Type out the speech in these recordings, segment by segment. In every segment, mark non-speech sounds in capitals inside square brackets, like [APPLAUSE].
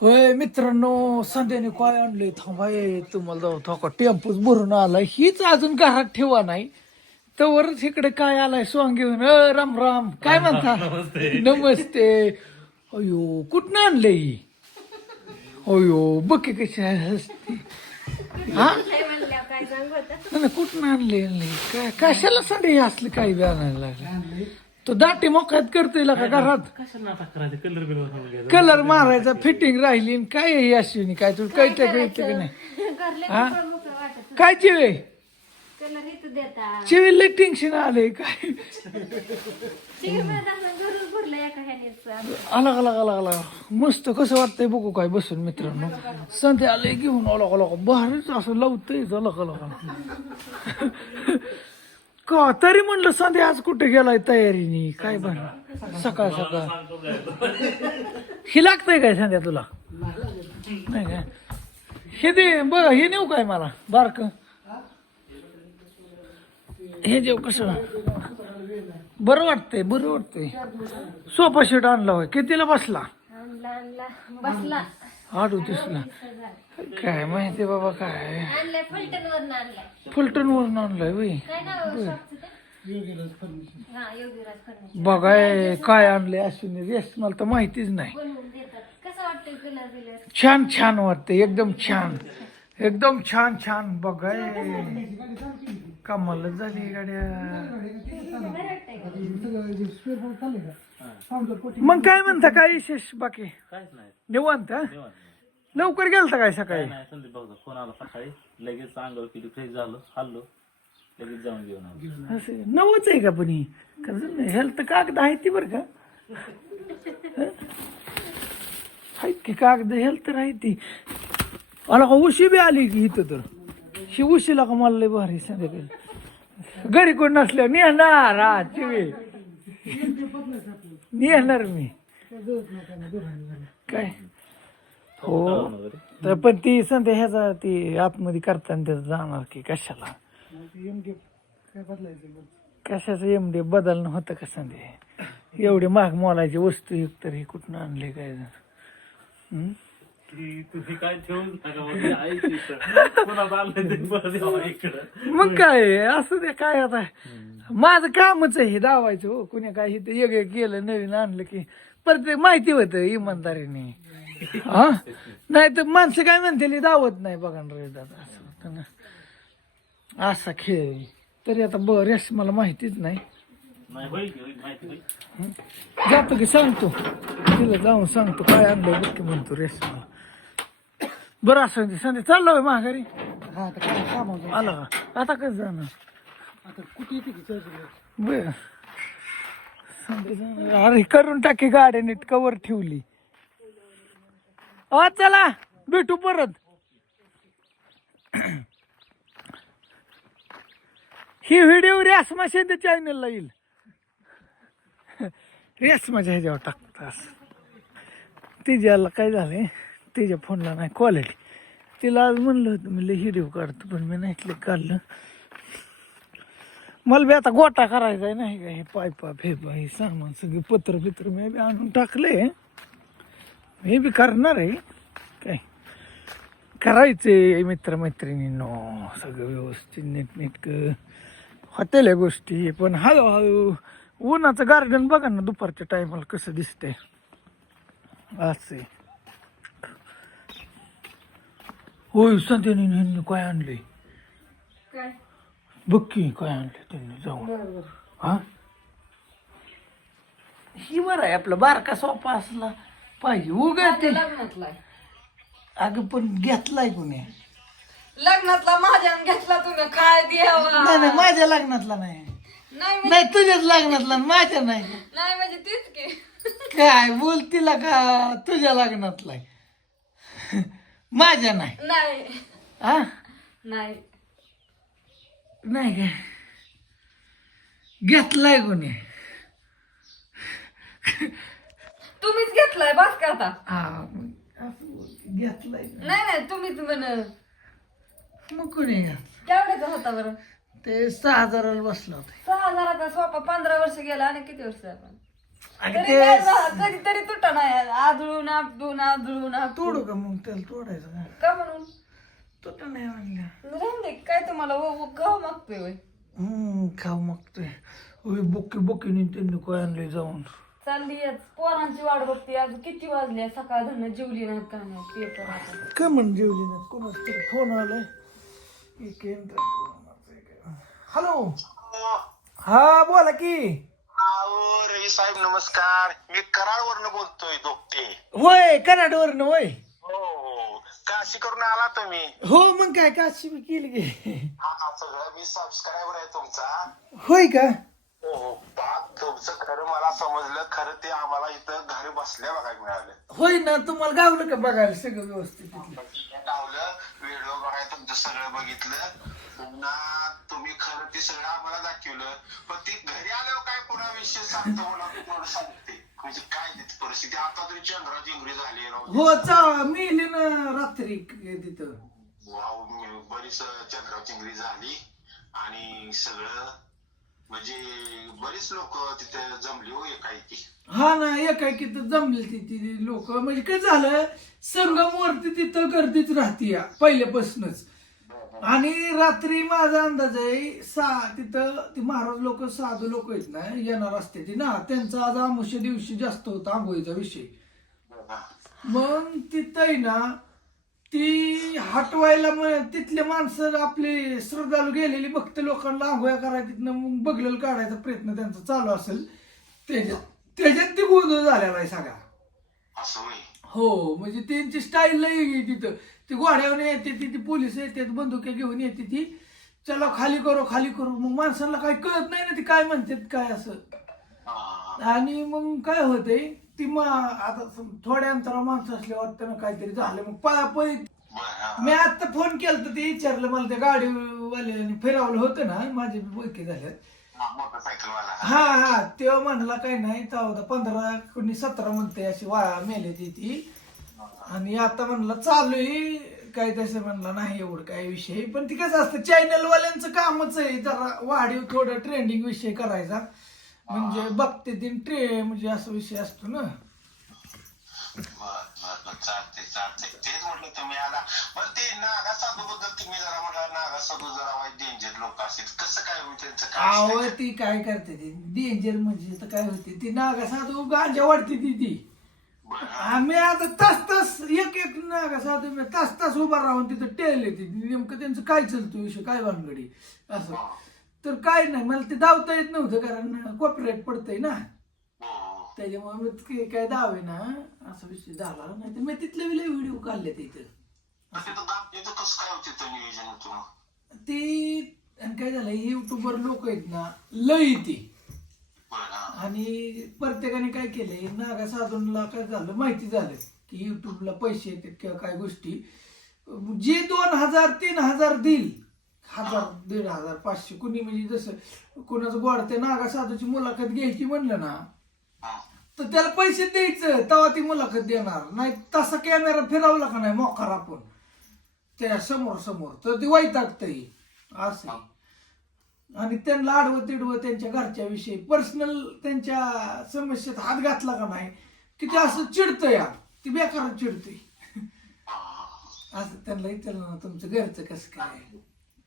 होय मित्रांनो संध्याने काय आणले. थांबाय तुम्हाला जाऊ थोका टेम्पोच भरून आलाय. हीच अजून घरात ठेवा नाही. तवरच इकडे काय आलाय सॉंग घेऊन? अ, राम राम. काय म्हणता? नमस्ते. अयो कुठनं आणले ही अयो बघ कशी हसते. हा? कुठनं आणले काय कशाला संडे हे असलं काही बी आणायला लागलं? तो दाटी मोकात करतोय का घरात. कशाला नाटक करायचं? कलर बिलर कलर मारायचा फिटिंग राहिली आणि काय आहे ही अश्विनी काय तुला कळतं कळतं का नाही? [LAUGHS] हा? काय चिवे? कलर इथं देता. चिवे टेन्शन आलंय काय? भरलं एका अलग अलग अलग अलग. मस्त कसं वाटतंय बघू काय बसून मित्रांनो. संध्या आले घेऊन अलग अलग भारीच असं लावतंय अलग अलग [LAUGHS] का? तरी म्हणलं संध्या आज कुठे गेलाय तयारीनी? काय बन सकाळ सकाळ. ही लागतंय काय संध्या तुला? नाही काय? हे दे बघ हे नेऊ काय मला? बारक. हे देऊ कसं? बरं वाटतंय बरं वाटतंय. सोफा सेट आणला होय. कितीला बसला? बसला. आडू दिसला काय माहिती बाबा काय. आणलाय फलटण वरून आणलाय. फलटण वरून आणलाय वय. काय नाव शॉपचं ते? हा योगीराज फर्निचर. बघाय काय आणलंय अश्विनी रेस मला तर माहितीच नाही. बनवून देतात. कसं वाटतंय कलर बिलर? छान छान वाटतंय. एकदम छान. एकदम छान छान. बघाय. कमालच झाली गाड्या मग काय म्हणता? काय विशेष बाकी? काहीच नाही. निवांत हा? निवांत. लवकर गेलता काय सकाळी? काय नाही संदीप भाऊचा फोन आला सकाळी. लगेच अंगावर केली फ्रेश झालो खाल्लो. लगेच जाऊन घेऊन आलो. असं नवच आहे का पण ही? हेल्थ कागद आहे ती बरं का? हं? आहेत की कागद? हेल्थ आहे ती. मला का उशी बी आली की इथं तर? शी उशीला का मला लय भारी संध्याकाळी घरी कोण नसल्या नेणार हा चिवे नेणार मी. काय? हो. तर पण ती संध्या ह्याचा ती आतमध्ये करताना त्याचं जाणार की कशाला? कशाचं एमडी बदलणं होतं का संधी एवढे महाग मोलाची वस्तू एक तर हे कुठनं आणले काय? हं? ती ते मग काय? असं ते काय आता? माझं कामच आहे हे दावायचं हो. कुणी काय इथं एक केलं नवीन आणलं की. परत ते माहिती होतं इमानदारीने. हा? नाही तर माणसं काय म्हणते दावत नाही बघा ना रे दादा. असं होतं ना असा खेळ. तरी आता बरेच मला माहितीच नाही. जातो की सांगतो. तिला जाऊन सांगतो काय आणलं बघ की म्हणतो रेस बरं असं ते संध्या चाललो आहे माघारी? आला. का आता कसं जाणार? जाणार. अरे करून टाकी गाडी नीट कवर ठेवली. अ चला भेटू परत. ही व्हिडिओ रेसमा शेती चॅनलला येईल. रेसमाच्या ह्याच्यावर टाकतास तिच्याला काय झालंय तिच्या फोनला नाही क्वालिटी तिला आज म्हणलं होतं मी लई व्हिडिओ काढतो पण मी नाही काढलं. मला बी आता गोटा करायचा आहे नाही का हे पायपा फेपा हे सामान सगळे पत्र बित्र मी बी आणून टाकले. मी बी करणार आहे. काय? करायचे मित्रमैत्रिणींनो. सगळं व्यवस्थित नीटनेटकं. होतील या गोष्टी पण हळूहळू उन्हाचं गार्डन बघा ना दुपारच्या टायमाला कसं दिसतंय. असं. होय संध्याने ह्यांनी काय आणले? बघ की काय आणले त्यांनी जाऊन? हा? ही बरं आहे आपला बारका सोपा असला. पाहिजे उगा ते. लग्नातला अगं पण घेतलाय कोणी? लग्नातला माझ्या घेतला तुम्ही. काय नाही नाही माझ्या लग्नातला नाही. नाही म्हणजे- नाही तुझ्याच लग्नातला माझ्या नाही. नाही म्हणजे तीच की. काय बोल तिला का तुझ्या लग्नातला आहे. माझ्या नाही. नाही. हा नाही. नाही काय? घेतलाय कोणी? तुम्हीच घेतलाय बस का आता हा मग असं बोल, घेतलाय नाही नाही तुम्हीच म्हण. मग कोणी घ्या केवढ्याचा होता बरं? ते सहा हजाराला बसला होता. सहा हजाराचा सोपा पंधरा वर्ष गेला आणि किती वर्ष आपण आणि तरी ते बा, कधीतरी तुटा नाही. आदळून आपटून आदळून आपटून तोडू का मग त्याला तोडायचं का? का म्हणून? तुटं नाही म्हणलं. राहून दे काय तुम्हाला व- व- गाव मागतोय होय? हम्म खाऊ मागतोय. ओय बुक्की बुक्कीने त्यांनी काय आणले जाऊन. चालली आज पोरांची वाट बघते. आज किती वाजले? सकाळ धरण जेवली नाहीत का नाही? पेपर आता. काय म्हण जेवली ना कोणाच तरी फोन आलाय. हॅलो हा बोला की. अहो रवी साहेब नमस्कार. मी कराडवरनं बोलतोय दोपटे होय कनाडवरनं होय. हो हो. काशी करून आला तुम्ही. हो मग काय? काशी मी केली की. हा हा, सगळं. मी सबस्क्रायबर आहे तुमचा. होय का? तुमचं खरं मला समजलं. खरं ते आम्हाला इथं घरी बसल्या बघायला मिळालं होय ना तुम्हाला गावलं का बघायला सगळं व्यवस्थित तिथलं? लावलं व्हिडिओ बघायला तुमचं सगळं बघितलं. पुन्हा तुम्ही खरं ते सगळं आम्हाला दाखवलं. पण ती घरी आल्यावर काय पुन्हा विषय सांगतो मला थोडं सांगते. म्हणजे काय परिस्थिती? आता तरी चंद्रा जिंगरी झाली राव. हो चा मिली ना रात्री तिथं. वाव मी- बरीच चंद्रा चिंगरी झाली. आणि सगळं म्हणजे बरीच लोक तिथे जमली हो एकाएकी. हा ना एकाएकी तर जमले ती ती लोक. म्हणजे काय झालं संगमवरती तिथं गर्दीच राहते या पहिल्यापासूनच. आणि रात्री माझा अंदाज आहे सा तिथं ती महाराज लोक साधू लोक आहेत ना येणार असते ती ना त्यांचा आज आमुष्य दिवशी जास्त होता आंघोळीचा विषय. मग तिथं ना ती हटवायला मग तिथले माणसं आपले श्रद्धाळू गेलेली भक्त लोकांना आंघोळ्या करायला तिथनं मग बगलेलं काढायचा प्रयत्न त्यांचा चालू असेल. त्याच्यात त्याच्यात ती गोंधळ झालेला आहे सगळा. असं होय? हो म्हणजे त्यांची स्टाईल लई आहे तिथं. ती घोड्यावर येते ती ती पोलीस येतात बंदुक्या घेऊन येते ती. चला खाली करू खाली करू. मग माणसाला काही कळत नाही ना ती काय म्हणतात काय असं. हा. आणि मग काय होतंय? ती मग आता थोड्या अंतरा माणसं असल्या वाटतं ना काहीतरी झालं. मग हा. मी आता फोन केला तर ते विचारलं मला त्या गाडीवाल्याने फिरवलं होतं ना माझे ओळखी झाल्यात हा, हा हा तेव्हा म्हणला काही नाही पंधरा कोणी सतरा म्हणते अशी वाया मेले ती ती. आणि आता म्हणला चालू आहे. काय तसं म्हणला नाही एवढं काय विषय पण ती कसं असतं चॅनल वाल्यांचं कामच आहे जरा वाढीव थोडं ट्रेंडिंग विषय करायचा. म्हणजे बघते ती ट्रे म्हणजे असं विषय असतो ना. चालते चालते तेच म्हटलं तुम्ही आला बरं ते नागा साधू बद्दल तुम्ही जरा म्हटलं नागा साधू जरा वाईट डेंजर लोक असतील. कसं काय त्यांचं? ती काय करते ती? डेंजर म्हणजे तर काय होते? ती नागा साधू गांजा वाढते ती ती. आम्ही आता तास तास एक एक नागा साधू मी तास तास उभा राहून तिथं टेल येते नेमकं त्यांचं काय चालतं विषय? काय भानगडी? असं. तर काय नाही मला ते दावता येत नव्हतं कारण कॉपीराईट पडतंय ना. त्याच्यामुळे मी ते काय दावे ना असा विषय झाला नाही तर मी तिथले विले व्हिडिओ काढले होतं मग? ते आणि काय झालं युट्यूबर लोक आहेत ना लई ती. आणि प्रत्येकाने काय केलंय नागा साधूनला काय झालं माहिती झालं की युट्यूबला पैसे येतात किंवा काय गोष्टी जे दोन हजार तीन हजार देईल हजार दीड हजार पाचशे. कुणी म्हणजे जसं कुणाचं गोड ते नागा साधूची मुलाखत घ्यायची म्हणलं ना हा. तर त्याला पैसे द्यायचं. तेव्हा ती मुलाखत देणार. नाही तसा कॅमेरा फिरवला का नाही मोकार आपण. त्या समोर समोर. तर ती वैतागतंय असं. आणि त्यांना आडवं तिडवं त्यांच्या घरच्या विषयी पर्सनल त्यांच्या समस्येत हात घातला का नाही की ते असं चिडतं या ती बेकार चिडते. असं त्यांना विचारलं ना तुमचं घरचं कसं काय?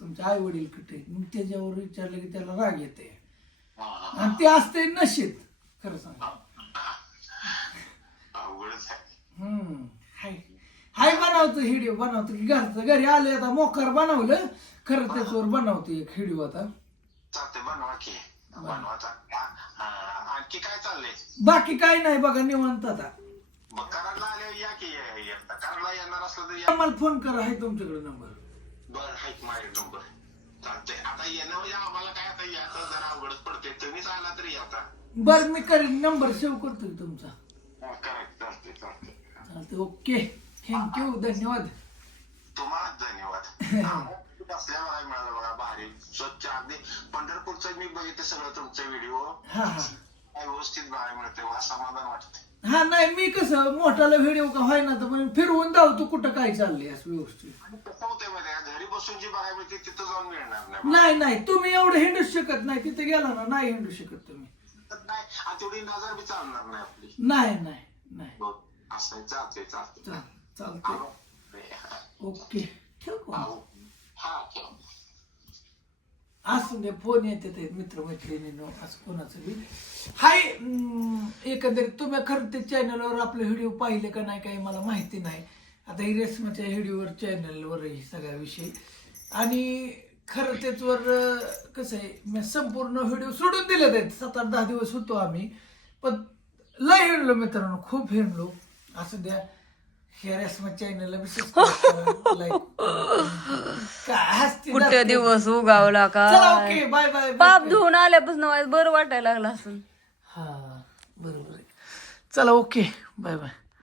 तुमचे आई वडील कुठे मग त्याच्यावर विचारलं की त्याला राग येते. आणि ते असते नशीत खरं सांग हम्म. हाय. हाय बनवतो व्हिडिओ बनवतो की घरचं. घरी आले आता मोकार बनवलं. खरं त्याच्यावर बनवतो एक व्हिडिओ आता. चालते बनवा की. बनवा चालते. आणखी काय चाललंय? बाकी काय नाही बघा निवांत आता. मग कराडला आले या की या- एकदा. कराडला येणार असलं तर या. मला फोन करा आहे तुमच्याकडे नंबर. बर हाईक माझे नंबर चालतंय. आता येणं म्हणजे आम्हाला काय आता याचं जरा अवघडच पडते तुम्हीच आला तरी आता. बर मी करेन. नंबर सेव्ह करतो की तुमचा करेक्ट चालते ओके थँक्यू धन्यवाद. तुम्हाला धन्यवाद. [LAUGHS] मिळालं बघा भारी. स्वच्छ अगदी. पंढरपूरचं मी बघितलं सगळं तुमचे व्हिडिओ हा हा. व्यवस्थित मिळते समाधान वाटते हा नाही मी कसं मोठाला व्हिडिओ का व्हाय ना तर पण फिरवून धावतो कुठं काय चाललंय असं व्यवस्थित. आणि कसं होतंय माहिती बसून जी बघायला मिळते तिथं जाऊन मिळणार नाही नाही नाही तुम्ही एवढं हिंडू शकत नाही. तिथे गेला ना नाही हिंडू शकत तुम्ही. तर नाही आणि तेवढी नजर बी चालणार नाही आपली. नाही नाही नाही. असं आहे. चालतंय चालतंय. चाल चालतंय. हा. ओके ठेव का? हा ठेव. असं दे फोन येते ते मित्र मैत्रिणींनो असं कोणाचं बी. हाय अं, एकंदरीत तुम्ही खरं ते चॅनलवर आपले व्हिडिओ पाहिले का नाही काही मला माहिती नाही. आता ही रेशमाच्या व्हिडिओवर चॅनलवर ही सगळा विषय. आणि खरं त्याचवर कसं आहे मी संपूर्ण व्हिडिओ सोडून दिले आहेत. सात आठ दहा दिवस होतो आम्ही. पण लय हिंडलो मित्रांनो खूप हिंडलो. असं द्या ह्या चॅनलला लाईक काय हसती कुठे. दिवस उगावला चला का ओके बाय बाय पाप धुवून आल्यापासून बरं वाटायला लागलं असं हा बरोबर आहे. चला ओके बाय बाय